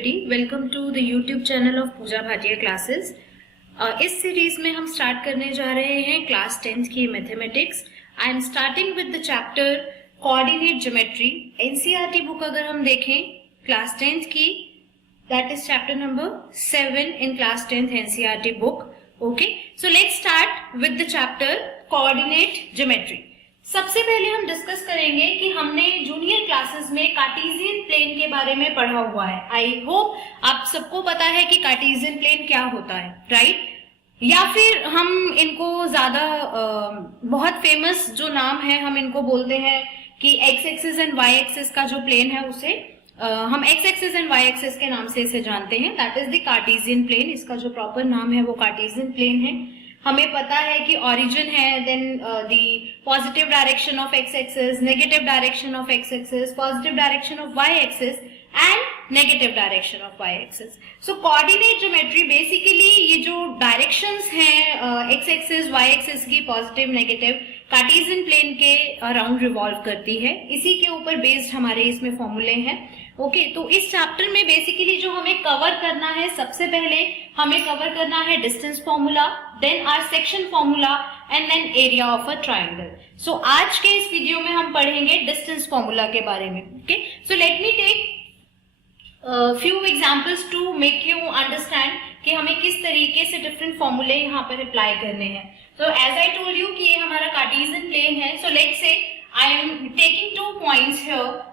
everybody. Welcome to the YouTube channel of Pooja Bhatia classes. इस series में हम स्टार्ट करने जा रहे हैं क्लास 10th की mathematics. I am starting with the chapter coordinate geometry. NCERT book अगर हम देखें क्लास 10th की, that is chapter number 7 in class 10th NCERT book. Okay, so let's start with the chapter coordinate geometry. सबसे पहले हम discuss करेंगे कि हमने जूनियर क्लासेस में कार्टेशियन प्लेन के बारे में पढ़ा हुआ है। आई होप आप सबको पता है कि कार्टेशियन प्लेन क्या होता है, राइट? या फिर हम इनको ज्यादा बहुत फेमस जो नाम है हम इनको बोलते हैं कि X axis and Y axis का जो प्लेन है उसे हम X axis and Y axis के नाम से इसे जानते हैं। That is the Cartesian plane. इसका जो प्रॉपर नाम है वो कार्टेशियन प्लेन है। हमें पता है कि ओरिजिन है, then the positive direction of X axis, negative direction of X axis, positive direction of Y axis and negative direction of Y axis. So coordinate geometry basically ये जो डायरेक्शंस हैं X axis Y axis की, positive negative, Cartesian plane के around revolve करती है। इसी के ऊपर बेस्ड हमारे इसमें फॉर्मूले हैं। ओके, तो इस चैप्टर में बेसिकली जो हमें कवर करना है, सबसे पहले हमें कवर करना है distance formula, then our section formula and then area of a triangle. So आज के इस वीडियो में हम पढ़ेंगे डिस्टेंस फॉर्मूला के बारे में। Okay, so let me take few examples to make you understand कि हमें किस तरीके से डिफरेंट फॉर्मूले यहाँ पर अप्लाई करने हैं। So as I told you कि ये हमारा कार्टेशियन प्लेन है। So let's say I am taking 2 points here.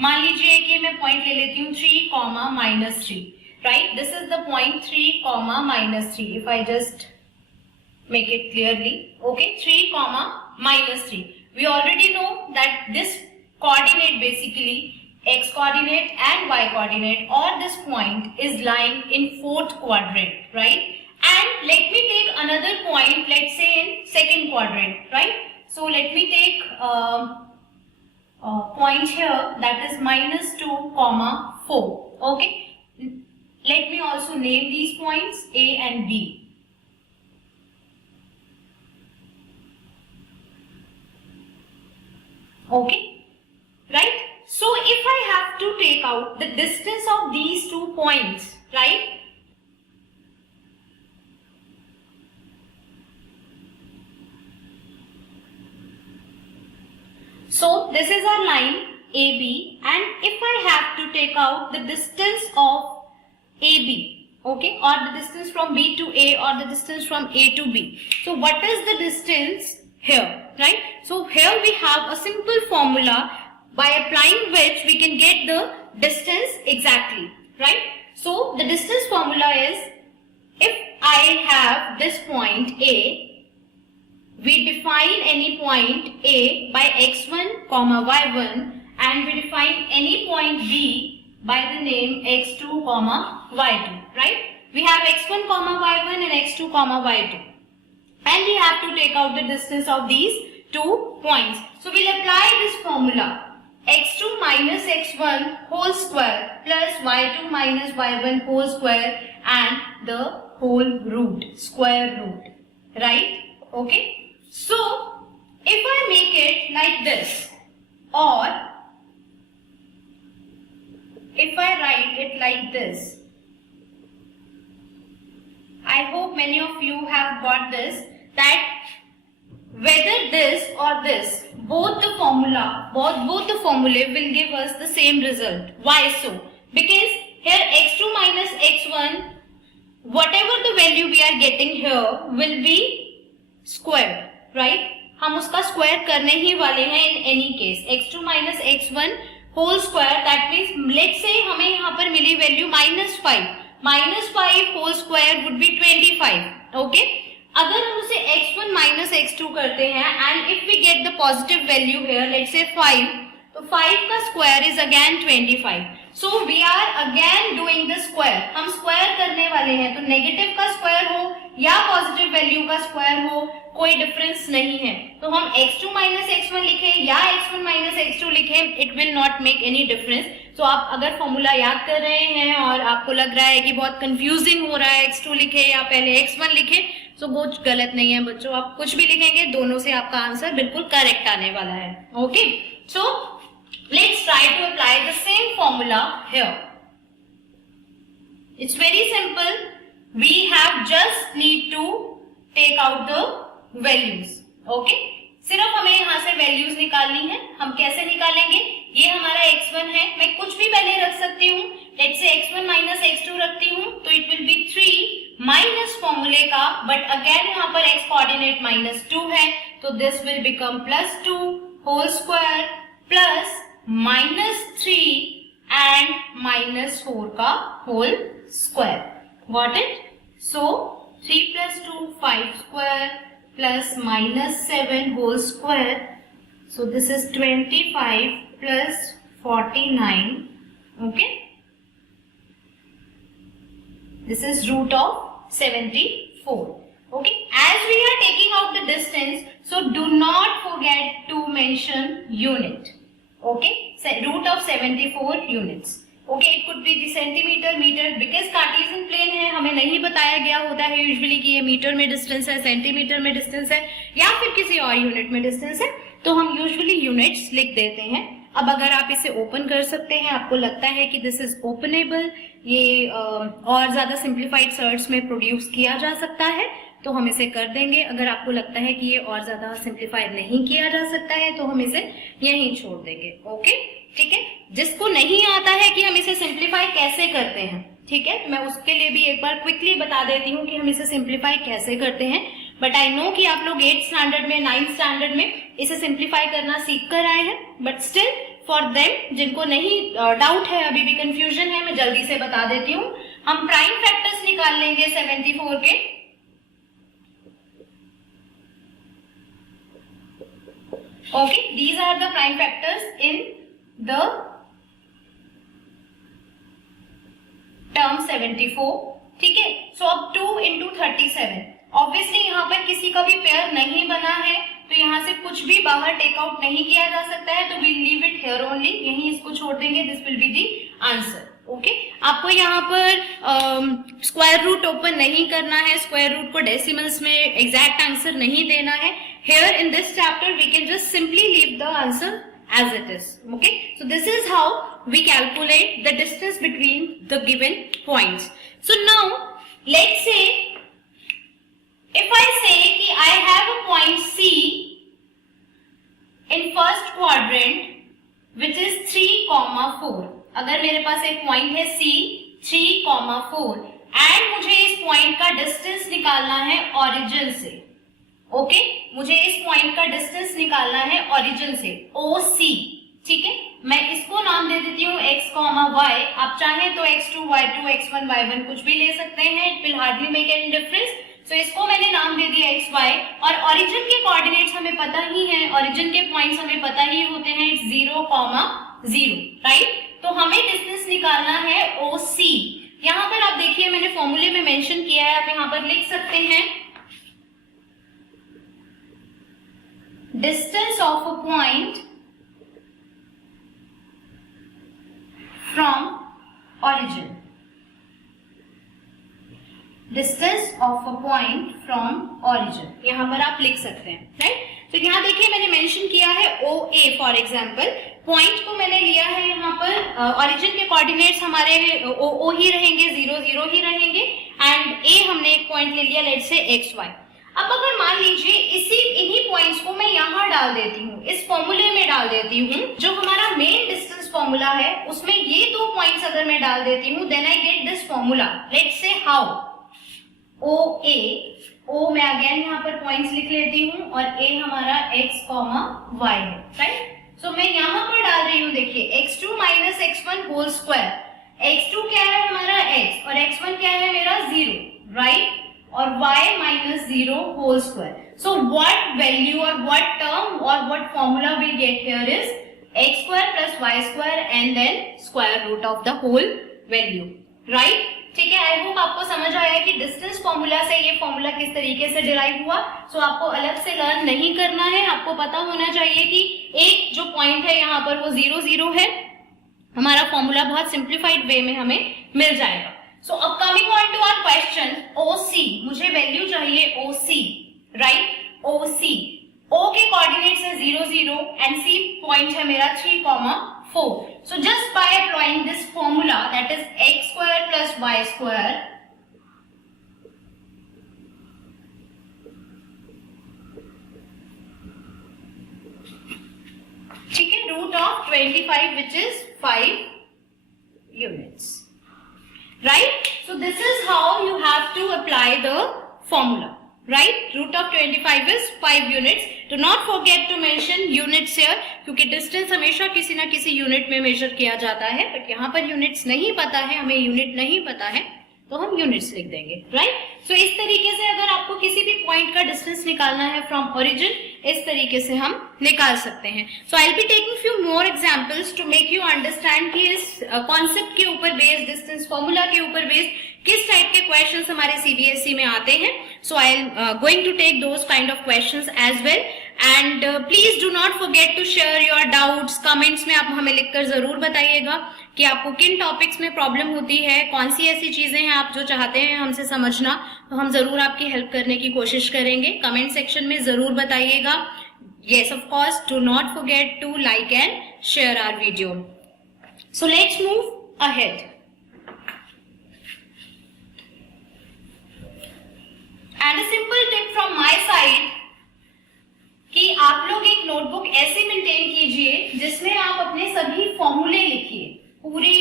मान लीजिए कि मैं पॉइंट ले लेती हूँ 3, -3, right? This is the point 3, -3। If I just make it clearly, okay, 3, -3। We already know that this coordinate basically x coordinate and y coordinate, or this point is lying in 4th quadrant, right? And let me take another point, let's say in 2nd quadrant, right? So let me take point here, that is -2, 4. Okay, let me also name these points A and B. Okay, right? So if I have to take out the distance of these 2 points, right? So this is our line AB, and if I have to take out the distance of AB, okay, or the distance from B to A, or the distance from A to B. So what is the distance here, right? So here we have a simple formula by applying which we can get the distance exactly, right? So the distance formula is, if I have this point A, we define any point A by x1, y1, and we define any point B by the name x2, y2, right? We have x1, y1 and x2, y2, and we have to take out the distance of these 2 points. So we'll apply this formula, x2 minus x1 whole square plus y2 minus y1 whole square and the whole root, square root, right? Okay, so if I make it like this, or if I write it like this, I hope many of you have got this, that whether this or this, both the formulae will give us the same result. Why so? Because here x2 minus x1, whatever the value we are getting here will be square, right? हम उसका square करने ही वाले हैं in any case. x2 minus x1 whole square, that means let's say हमें यहाँ पर मिली value -5. -5 whole square would be 25. Okay? अगर हम उसे x1 minus x2 करते हैं and if we get the positive value here, let's say 5, तो 5 का square is again 25. So we are again doing the square. हम square करने वाले हैं, तो नेगेटिव का स्क्वायर हो या पॉजिटिव वैल्यू का स्क्वायर हो, कोई डिफरेंस नहीं है। तो हम x2 minus x1 लिखें या x1 minus x2 लिखें, it will not make any difference. तो आप अगर फॉर्मूला याद कर रहे हैं और आपको लग रहा है कि बहुत कंफ्यूजिंग हो रहा है, x2 लिखे या पहले x1 लिखे, तो कुछ गलत नहीं है बच्चों। आप कुछ भी लिखेंगे, दोनों से आपका आंसर बिल्कुल करेक्ट आने वाला है। Okay, so let's try to apply the same formula here. It's very simple. We have just need to take out the values. Okay? सिर्फ हमें यहाँ से वैल्यूज निकालनी है. हम कैसे निकालेंगे? ये हमारा x1 है, मैं कुछ भी पहले रख सकती हूँ. Let's say x1 minus x2 रखती हूँ, तो इट विल बी 3 माइनस फॉर्मूले का, बट अगेन यहाँ पर x कोऑर्डिनेट -2 है, तो this will become +2 whole square plus -3 and -4 का whole square. Got it? So 3 + 2 5 square plus -7 whole square. So this is 25 plus 49. Okay. This is root of 74. Okay. As we are taking out the distance, so do not forget to mention unit. Okay. So root of 74 units. Okay, it could be the centimeter, meter, because Cartesian plane है, हमें नहीं बताया गया होता है usually कि ये metre में डिस्टेंस है, सेंटीमीटर में डिस्टेंस है, या फिर किसी और यूनिट में डिस्टेंस है, तो हम यूजुअली यूनिट्स लिख देते हैं. अब अगर आप इसे ओपन कर सकते हैं, आपको लगता है कि दिस इज ओपनेबल, ये और ज्यादा सिंप्लीफाइड सर्ट्स में प्रोड्यूस किया जा सकता है, तो हम इसे कर देंगे. अगर आपको लगता है कि ये और ज्यादा सिंप्लीफाइड नहीं किया जा सकता है, तो हम इसे यहीं छोड़ देंगे. ओके, ठीक है. जिसको नहीं आता है कि हम इसे सिंप्लीफाई कैसे करते हैं, ठीक है, मैं उसके लिए भी एक बार क्विकली बता देती हूँ कि हम इसे सिंप्लीफाई कैसे करते हैं. बट आई नो कि आप लोग 8th स्टैंडर्ड में, 9th स्टैंडर्ड में इसे सिंप्लीफाई करना सीख कर आए हैं, बट स्टिल फॉर देम जिनको नहीं डाउट है, अभी भी कंफ्यूजन है, मैं जल्दी से बता देती हूँ. हम प्राइम फैक्टर्स निकाल लेंगे 74 के. Okay, these are the prime factors in the term 74. ठीक है. सो अब 2 into 37. ऑब्वियसली यहाँ पर किसी का भी पेयर नहीं बना है, तो यहाँ से कुछ भी बाहर टेक आउट नहीं किया जा सकता है, तो we leave it here only, यहीं इसको छोड़ देंगे. This will be the answer. Okay, आपको यहाँ पर स्क्वायर रूट ओपन नहीं करना है, स्क्वायर रूट को डेसिमल्स में एग्जैक्ट आंसर नहीं देना है. Here in this chapter we can just simply leave the answer as it is. Okay, so this is how we calculate the distance between the given points. So now let's say if I say कि I have a point C in first quadrant which is 3,4. अगर मेरे पास एक point है C 3,4 and मुझे इस point का distance निकालना है ओरिजिन से. ओके, मुझे इस पॉइंट का डिस्टेंस निकालना है ओरिजिन से, OC. ठीक है, मैं इसको नाम दे देती हूँ x, y. आप चाहें तो x2, y2, x1, y1 कुछ भी ले सकते हैं. It will hardly make any difference. So इसको मैंने नाम दे दिया x, y. और ओरिजिन के कोऑर्डिनेट्स हमें पता ही है, ओरिजिन के पॉइंट्स हमें पता ही होते हैं. It's 0, 0, right. तो हमें डिस्टेंस निकालना है OC. यहाँ पर आप देखिए, मैंने फॉर्मूले में मेंशन किया है, आप यहाँ पर लिख सकते हैं distance of a point from origin. Distance of a point from origin. यहाँ पर आप लिख सकते हैं, राइट. तो यहाँ देखिए मैंने मेंशन किया है OA फॉर एग्जाम्पल. पॉइंट को मैंने लिया है यहाँ पर, ओरिजिन के कोऑर्डिनेट्स हमारे O ही रहेंगे, 0, 0 ही रहेंगे, एंड A हमने एक पॉइंट ले लिया, लेट्स से XY. अब अगर मान लीजिए इन्हीं पॉइंट्स को मैं यहाँ डाल देती हूँ, इस फॉर्मूले में डाल देती हूँ, जो हमारा मेन डिस्टेंस फॉर्मूला है उसमें ये दो पॉइंट्स अगर मैं डाल देती हूँ, then I get this formula. Let's say how OA, O मैं अगेन यहाँ पर पॉइंट्स लिख लेती हूँ, और A हमारा x, y है, राइट. सो मैं यहाँ पर डाल रही हूँ, देखिए x2 minus x1 whole square. x2 क्या है हमारा x, और x1 क्या है मेरा 0, राइट, और y minus 0 whole square. So what value or what term or what formula we get here is x square plus y square and then square root of the whole value, right? ठीक है, I hope आपको समझ आया कि distance formula से ये formula किस तरीके से डिराइव हुआ. सो आपको अलग से लर्न नहीं करना है, आपको पता होना चाहिए कि एक जो पॉइंट है यहाँ पर वो 0, 0 है. हमारा फॉर्मूला बहुत सिंप्लीफाइड वे में हमें मिल जाएगा. So अब coming on to our question, OC, मुझे वैल्यू चाहिए OC, right? OC, O के कोऑर्डिनेट्स है 0 0 एंड C पॉइंट है मेरा 3,4. So just by applying this formula, that is x square plus y square ठीक है, root of 25 which is 5 units, right? So this is how you have to apply the formula, right? Root of 25 is 5 units. Do not forget to mention units here, क्योंकि distance हमेशा किसी ना किसी unit में major किया जाता है, but यहाँ पर यूनिट्स नहीं पता है, हमें यूनिट नहीं पता है, तो हम यूनिट्स लिख देंगे, राइट? सो इस तरीके से अगर आपको किसी भी पॉइंट का डिस्टेंस निकालना है फ्रॉम ओरिजिन, इस तरीके से हम निकाल सकते हैं. So I will be taking few more examples to make you understand कि इस कॉन्सेप्ट के ऊपर बेस्ड, डिस्टेंस फॉर्मूला के ऊपर बेस्ड किस टाइप के क्वेश्चंस हमारे सीबीएसई में आते हैं. So I am going to take those kind of questions as well. And please do not forget to share your doubts. Comments में आप हमें लिखकर जरूर बताइएगा कि आपको किन टॉपिक्स में प्रॉब्लम होती है, कौन सी ऐसी चीजें हैं आप जो चाहते हैं हमसे समझना, तो हम जरूर आपकी हेल्प करने की कोशिश करेंगे. कमेंट सेक्शन में जरूर बताइएगा. Yes, of course, do not forget to like and share our video. So let's move ahead. And a simple tip from my side कि आप लोग एक नोटबुक ऐसे मेंटेन कीजिए जिसमें आप अपने सभी फॉर्मूले लिखिए. पूरी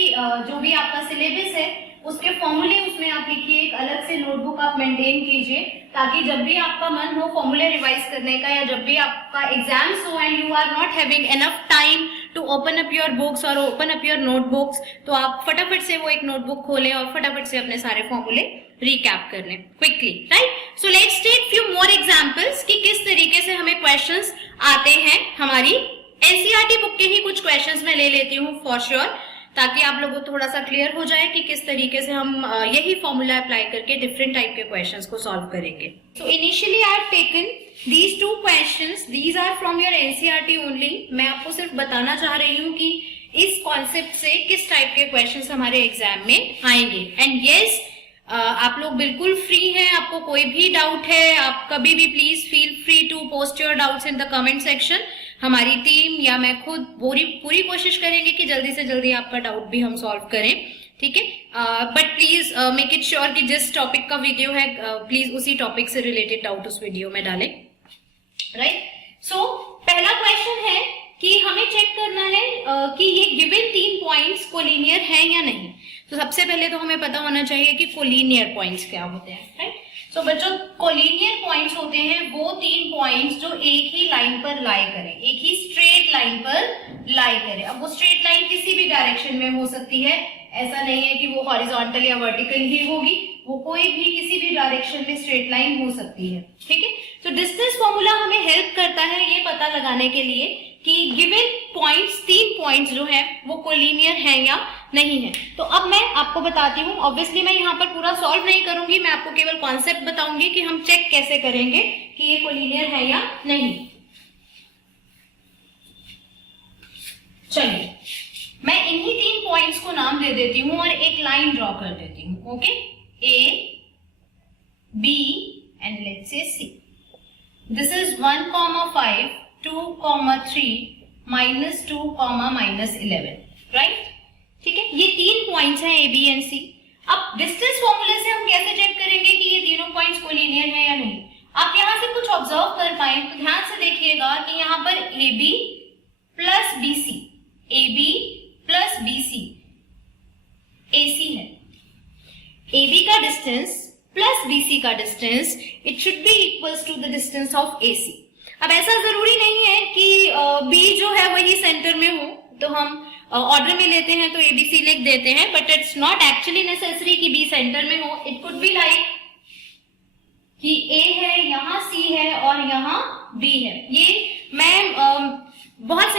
जो भी आपका सिलेबस है उसके फॉर्मूले उसमें आप लिखिए. एक अलग से नोटबुक आप मेंटेन कीजिए ताकि जब भी आपका मन हो फॉर्मूले रिवाइज करने का, या जब भी आपका एग्जाम्स हो and you are not having enough time to open up your books और ओपन अप योर नोटबुक्स, तो आप फटाफट से वो एक नोटबुक खोलें और फटाफट से अपने सारे फॉर्मूले रिकैप कर लें quickly, right? So let's take few more examples कि किस तरीके से हमें क्वेश्चंस आते हैं. हमारी एनसीईआरटी बुक के ही कुछ क्वेश्चंस मैं ले लेती हूँ फॉर श्योर, ताकि आप लोगों को थोड़ा सा क्लियर हो जाए कि किस तरीके से हम यही फॉर्मूला अप्लाई करके डिफरेंट टाइप के क्वेश्चंस को सॉल्व करेंगे. So initially I have taken these two questions. These are from your NCERT only. मैं आपको सिर्फ बताना चाह रही हूँ कि इस कॉन्सेप्ट से किस टाइप के क्वेश्चंस हमारे एग्जाम में आएंगे. एंड यस, आप लोग बिल्कुल फ्री हैं. आपको कोई भी डाउट है, आप कभी भी please feel free to post your doubts in the comment section. हमारी टीम या मैं खुद पूरी कोशिश करेंगे कि जल्दी से जल्दी आपका डाउट भी हम सॉल्व करें, ठीक है? But please make it sure कि जिस टॉपिक का वीडियो है प्लीज उसी टॉपिक से रिलेटेड डाउट उस वीडियो में डालें, राइट? सो पहला क्वेश्चन है कि हमें चेक करना है कि ये गिवन 3 पॉइंट्स कोलिनियर है या नहीं. तो सबसे पहले तो हमें पता होना चाहिए कि कोलिनियर पॉइंट्स क्या होते हैं, राइट? सो बच्चों, कोलिनियर पॉइंट्स होते हैं वो 3 पॉइंट्स जो एक ही लाइन पर लाई करें, एक ही स्ट्रेट लाइन पर लाई करें. अब वो स्ट्रेट लाइन किसी भी डायरेक्शन में हो सकती है, ऐसा नहीं है कि वो हॉरिजॉन्टल या वर्टिकल ही होगी, वो कोई भी किसी भी डायरेक्शन में स्ट्रेट लाइन हो सकती है, ठीक है? तो डिस्टेंस फॉर्मूला हमें हेल्प करता है ये पता लगाने के लिए कि गिवन पॉइंट्स, 3 पॉइंट्स जो है वो कोलिनियर है या नहीं है. तो अब मैं आपको बताती हूँ. ऑब्वियसली मैं यहाँ पर पूरा सॉल्व नहीं करूंगी, मैं आपको केवल कॉन्सेप्ट बताऊंगी कि हम चेक कैसे करेंगे कि ये कोलिनियर है या नहीं. चलिए, मैं इन्हीं 3 पॉइंट्स को नाम दे देती हूँ और एक लाइन ड्रॉ कर देती हूँ. Okay, A, B and let's say C. This is 1,5, 2,3, -2, -11, right? ठीक है, ये 3 पॉइंट्स हैं A, B and C. अब डिस्टेंस फॉर्मूले से हम कैसे चेक करेंगे कि ये तीनों पॉइंट्स कोलिनियर है या नहीं. आप यहाँ से कुछ ऑब्जर्व कर पाए तो ध्यान से देखिएगा कि यहाँ पर AB plus BC, AB plus BC AC है. AB का डिस्टेंस प्लस BC का distance, it should be equals to the distance of AC. अब ऐसा जरूरी नहीं है कि B जो है वही सेंटर में हो, तो हम ऑर्डर में लेते हैं तो ABC लिख देते हैं, but it's not actually necessary कि B सेंटर में हो. इट कुड बी लाइक कि A है, यहाँ C है और यहाँ B है. ये मैं बहुत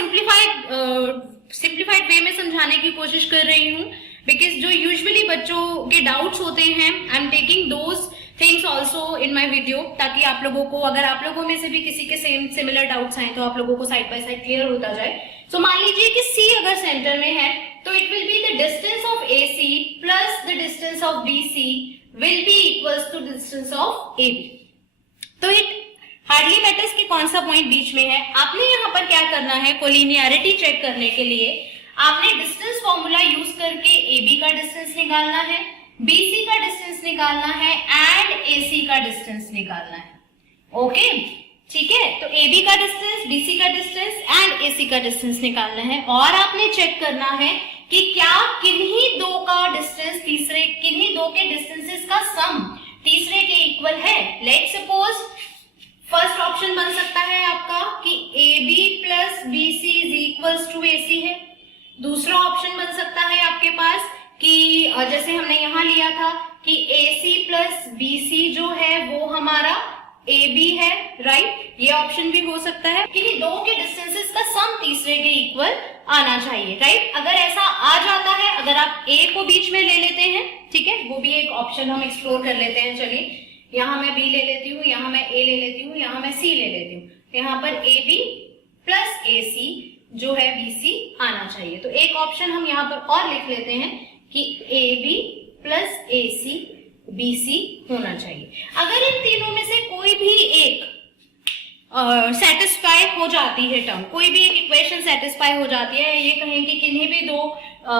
सिंप्लीफाइड वे में समझाने की कोशिश कर रही हूँ, बिकॉज जो यूजुअली बच्चों के डाउट्स होते हैं, आई am taking those things also in my video, ताकि आप लोगों को, अगर आप लोगों में से भी किसी के सिमिलर डाउट्स आए तो आप लोगों को साइड बाय साइड क्लियर होता जाए. सो मान लीजिए कि C अगर सेंटर में है तो it will be the distance of AC plus the distance of BC will be equals to distance of AB. तो इट हार्डली मैटर्स कि कौन सा पॉइंट बीच में है। आपने यहाँ पर क्या करना है, कोलिनियरिटी चेक करने के लिए आपने डिस्टेंस फॉर्मूला यूज करके AB का डिस्टेंस निकालना है, BC का डिस्टेंस निकालना है एंड AC का डिस्टेंस निकालना है। ओके, ठीक है, तो AB का डिस्टेंस, BC का डिस्टेंस एंड AC का डिस्टेंस निकालना है। और आपने चेक करना है कि क्या किन्हीं दो का डिस्टेंस किन्हीं दो के डिस्टेंसेस का सम तीसरे के इक्वल है। लेट्स सपोज फर्स्ट ऑप्शन बन सकता है आपका कि AB plus BC is equals to AC है। दूसरा ऑप्शन बन सकता है आपके पास कि जैसे हमने यहां लिया था कि AC प्लस BC जो है वो हमारा AB है, राइट। ये ऑप्शन भी हो सकता है कि दो के डिस्टेंसेस का सम तीसरे के इक्वल आना चाहिए, राइट। अगर ऐसा आ जाता है, अगर आप A को बीच में ले लेते हैं, ठीक है, वो भी एक ऑप्शन हम एक्सप्लोर कर लेते हैं। चलिए, यहाँ मैं B ले लेती हूँ, यहाँ मैं A ले लेती हूँ, यहाँ मैं C ले लेती हूँ। यहाँ पर AB प्लस AC जो है BC आना चाहिए। तो एक ऑप्शन हम यहाँ पर और लिख लेते हैं कि AB प्लस AC BC होना चाहिए। अगर इन तीनों में से कोई भी एक सेटिस्फाई हो जाती है टर्म, कोई भी एक इक्वेशन सेटिस्फाई हो जाती है, ये कहें कि किन्हीं भी दो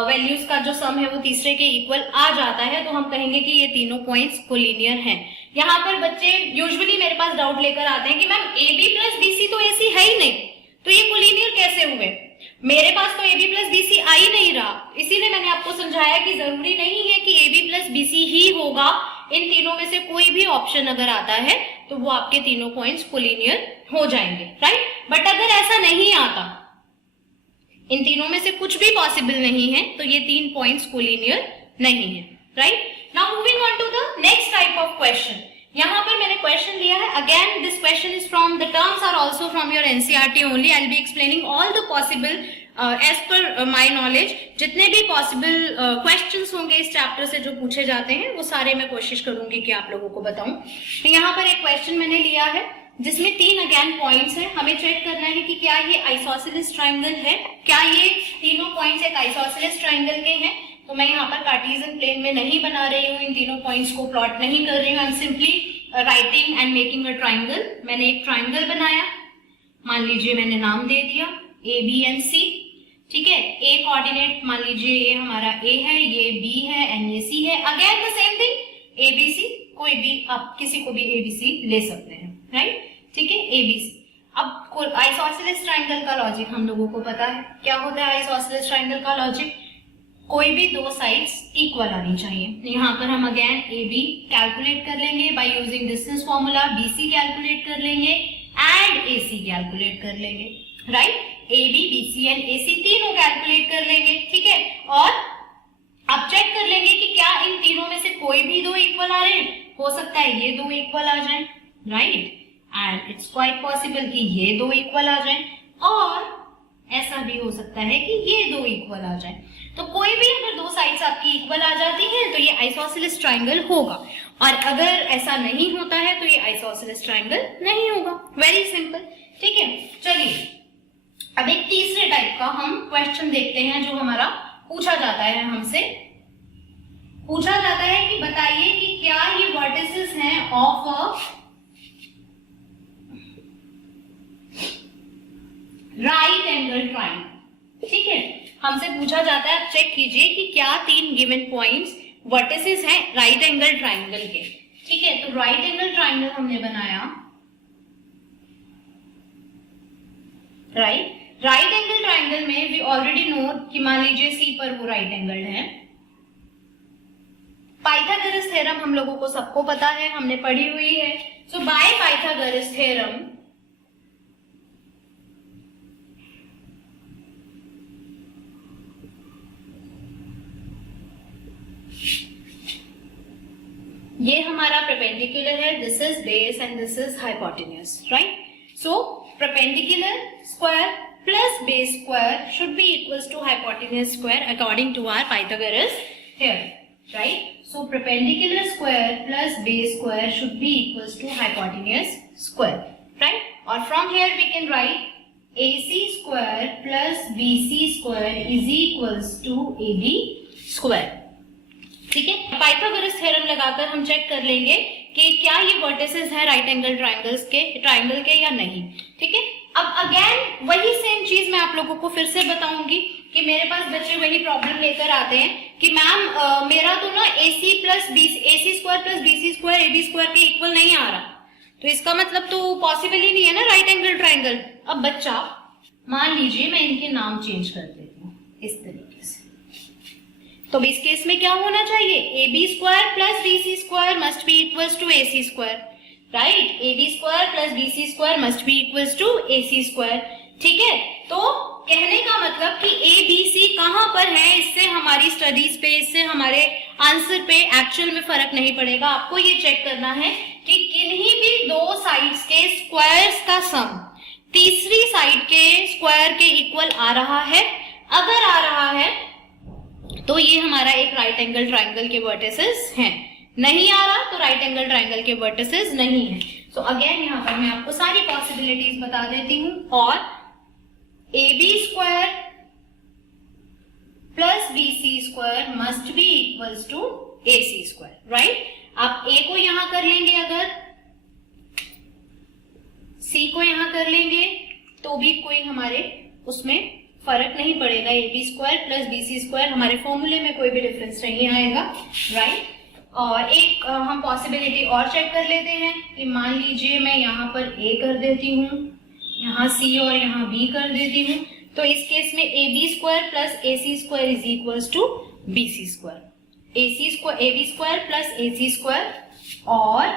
वैल्यूज का जो सम है वो तीसरे के इक्वल आ जाता है, तो हम कहेंगे कि ये तीनों पॉइंट्स कोलिनियर हैं। यहाँ पर बच्चे यूजुअली मेरे पास डाउट लेकर आते हैं कि मैम AB प्लस BC तो AC है ही नहीं, तो ये कोलिनियर कैसे हुए। मेरे पास तो AB प्लस BC आ ही नहीं रहा, इसीलिए मैंने आपको समझाया कि जरूरी नहीं है कि AB प्लस BC ही होगा। इन तीनों में से कोई भी ऑप्शन अगर आता है तो वो आपके तीनों पॉइंट्स कोलिनियर हो जाएंगे, राइट। बट अगर ऐसा नहीं आता, इन तीनों में से कुछ भी पॉसिबल नहीं है, तो ये तीन पॉइंट्स कोलिनियर नहीं है, right. Now moving on to the next type of question. यहाँ पर मैंने क्वेश्चन लिया है, again this question is from the terms are also from your NCERT only. I will be explaining all the possible as per my knowledge, जितने भी possible questions होंगे इस chapter से जो पूछे जाते हैं वो सारे मैं कोशिश करूंगी कि आप लोगों को बताऊं। तो यहाँ पर एक क्वेश्चन मैंने लिया है जिसमें तीन अगेन पॉइंट्स हैं। हमें चेक करना है कि क्या ये आइसोसेलेस ट्राइंगल है, क्या ये तीनों पॉइंट्स एक आइसोसेलेस ट्राइंगल के हैं। तो मैं यहाँ पर कार्टेशियन प्लेन में नहीं बना रही हूँ, इन तीनों पॉइंट्स को प्लॉट नहीं कर रही हूँ। I am simply writing and making a triangle. मैंने एक ट्राइंगल बनाया, मान लीजिए मैंने नाम दे दिया A B and C, ठीक है। A कोऑर्डिनेट मान लीजिए ये हमारा A है, ये B है एंड ये C है। Again the same thing, ABC, कोई भी आप किसी को भी ABC ले सकते हैं, राइट, ठीक है, ABC। अब आइसोसेलेस ट्राइंगल का लॉजिक हम लोगों को पता है, क्या होता है आइसोसेलेस ट्राइंगल का लॉजिक, कोई भी दो साइड्स इक्वल आनी चाहिए। यहाँ पर हम अगेन AB कैलकुलेट कर लेंगे by using distance formula, BC calculate कर लेंगे एंड AC कैलकुलेट कर लेंगे, right. AB, BC and AC तीनों कैलकुलेट कर लेंगे, ठीक है। और अब चेक कर लेंगे कि क्या इन तीनों में से कोई भी दो इक्वल आ रहे हैं। हो सकता है ये दो इक्वल आ जाएं, right, and it's quite possible कि ये दो इक्वल आ जाएं, और ऐसा भी हो सकता है कि ये दो इक्वल आ जाएं। तो कोई भी अगर दो साइड्स आपकी इक्वल आ जाती हैं तो ये आइसोसेलेस ट्राइंगल होगा, और अगर ऐसा नहीं होता है तो ये आइसोसेलेस ट्राइंगल नहीं होगा। वेरी सिंपल, ठीक है। चलिए अब एक तीसरे टाइप का हम क्वेश्चन देखते हैं जो हमारा पूछा जाता है, हमसे पूछा जाता है कि बताइए कि क्या ये वर्टिसेस हैं of a right angle triangle, ठीक है। हमसे पूछा जाता है, आप चेक कीजिए कि क्या तीन गिवन पॉइंट्स वर्टिसेस हैं राइट एंगल ट्राइंगल के, ठीक है। तो राइट एंगल ट्राइंगल हमने बनाया, राइट एंगल ट्राइंगल में वी ऑलरेडी नो कि मान लीजिए C पर वो राइट एंगल है। पाइथागोरस थ्योरम हम लोगों को सबको पता है, हमने पढ़ी हुई है। सो बाय पाइथागोरस थ्योरम ये हमारा परपेंडिकुलर है, this is base and this is hypotenuse, right. So perpendicular square plus base square should be equals to hypotenuse square according to our Pythagoras theorem, right. So perpendicular square plus base square should be equals to hypotenuse square, right. Or from here we can write AC square plus BC square is equals to AB square, ठीक है। Pythagoras theorem लगाकर हम check कर लेंगे कि क्या ये vertices है राइट एंगल ट्राइंगल के या नहीं। ठीक है, अब अगेन वही सेम चीज मैं आप लोगों को फिर से बताऊंगी कि मेरे पास बच्चे वही प्रॉब्लम लेकर आते हैं कि मैम मेरा तो ना AC plus AC square plus BC square AB square के इक्वल नहीं आ रहा, तो इसका मतलब तो पॉसिबल ही नहीं है ना राइट एंगल ट्राइंगल। अब बच्चा मान लीजिए मैं इनके नाम चेंज कर देती हूँ इस तरीके से, तो इस केस में क्या होना चाहिए, AB square plus BC square must be equals to AC square, right. AB square plus BC square must be equals to AC square. ठीक है, तो कहने का मतलब कि ABC कहां पर है, इससे हमारी स्टडीज पे, इससे हमारे आंसर पे एक्चुअल में फर्क नहीं पड़ेगा। आपको ये चेक करना है कि किन्हीं भी दो साइड्स के स्क्वायर्स का सम तीसरी साइड के स्क्वायर के इक्वल आ रहा है। अगर आ रहा है तो ये हमारा एक राइट एंगल ट्राइंगल के वर्टिसेस हैं, नहीं आ रहा तो राइट एंगल ट्राइंगल के वर्टिसेस नहीं है। सो अगेन यहाँ पर मैं आपको सारी पॉसिबिलिटीज बता देती हूँ। और AB square plus BC square must be equals to AC square, right. आप A को यहां कर लेंगे, अगर C को यहां कर लेंगे तो भी कोई हमारे उसमें फर्क नहीं पड़ेगा। AB square plus BC square हमारे फॉर्मूले में कोई भी डिफरेंस नहीं आएगा, राइट। और एक हम पॉसिबिलिटी और चेक कर लेते हैं कि मान लीजिए मैं यहाँ पर A कर देती हूँ, यहाँ C और यहाँ B कर देती हूँ, तो इस केस में AB square plus AC square is equals to BC square. AB square plus AC square और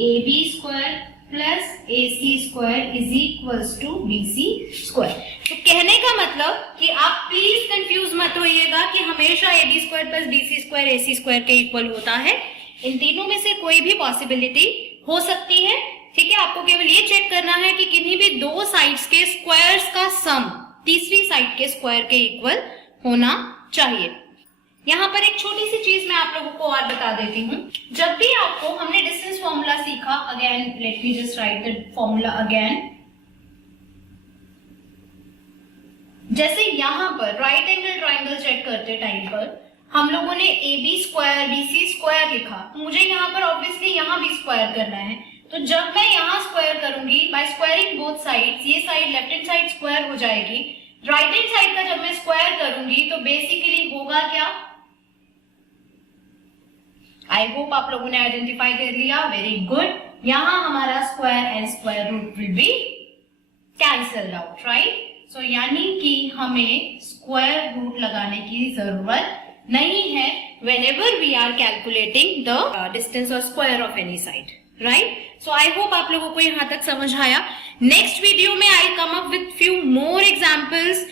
AB square plus AC square is equals to BC square. तो कहने का मतलब कि आप प्लीज कंफ्यूज मत होइएगा कि हमेशा AB square plus BC square AC square के इक्वल होता है। इन तीनों में से कोई भी पॉसिबिलिटी हो सकती है। ठीक है, आपको केवल ये चेक करना है कि किन्हीं भी दो साइड्स के स्क्वायर्स का सम तीसरी साइड के स्क्वायर के इक्वल होना चाहिए। यहाँ पर एक छोटी सी चीज मैं आप लोगों को और बता देती हूँ। जब भी आपको, हमने डिस्टेंस फॉर्मूला सीखा, again let me just right the formula again. जैसे यहाँ पर राइट एंगल ट्राइंगल चेक करते टाइम पर हम लोगों ने AB स्क्वायर BC स्क्वायर लिखा, मुझे यहाँ पर ऑब्वियसली यहाँ भी स्क्वायर करना है। तो जब मैं यहाँ स्क्वायर करूंगी बाय स्क्वायरिंग बोथ साइड्स, ये side left hand side square हो जाएगी, राइट हैंड साइड का जब मैं स्क्वायर करूंगी तो बेसिकली होगा क्या, आई होप आप लोगों ने आइडेंटिफाई कर लिया, वेरी गुड। यहां हमारा square and square root will be cancelled out, right. So यानी कि हमें स्क्वायर रूट लगाने की जरूरत नहीं है whenever we are calculating the distance or square of any side, right? So I hope आप लोगों को यहाँ तक समझ आया। नेक्स्ट वीडियो में I come up with few more examples,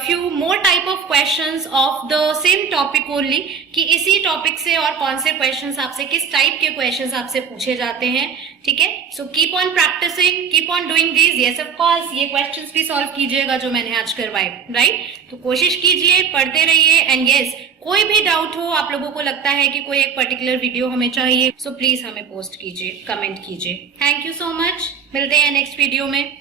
few more type of questions of the same topic only, कि इसी टॉपिक से और कौन से क्वेश्चंस आपसे, किस टाइप के क्वेश्चंस आपसे पूछे जाते हैं। ठीक है, so keep on practising, keep on doing this. Yes of course ये क्वेश्चंस भी सॉल्व कीजिएगा जो मैंने आज करवाए, राइट। तो कोशिश कीजिए, पढ़ते रहिए। एंड यस, कोई भी डाउट हो, आप लोगों को लगता है कि कोई एक पर्टिकुलर वीडियो हमें चाहिए, सो प्लीज हमें पोस्ट कीजिए, कमेंट कीजिए। थैंक यू सो मच, मिलते हैं नेक्स्ट वीडियो में।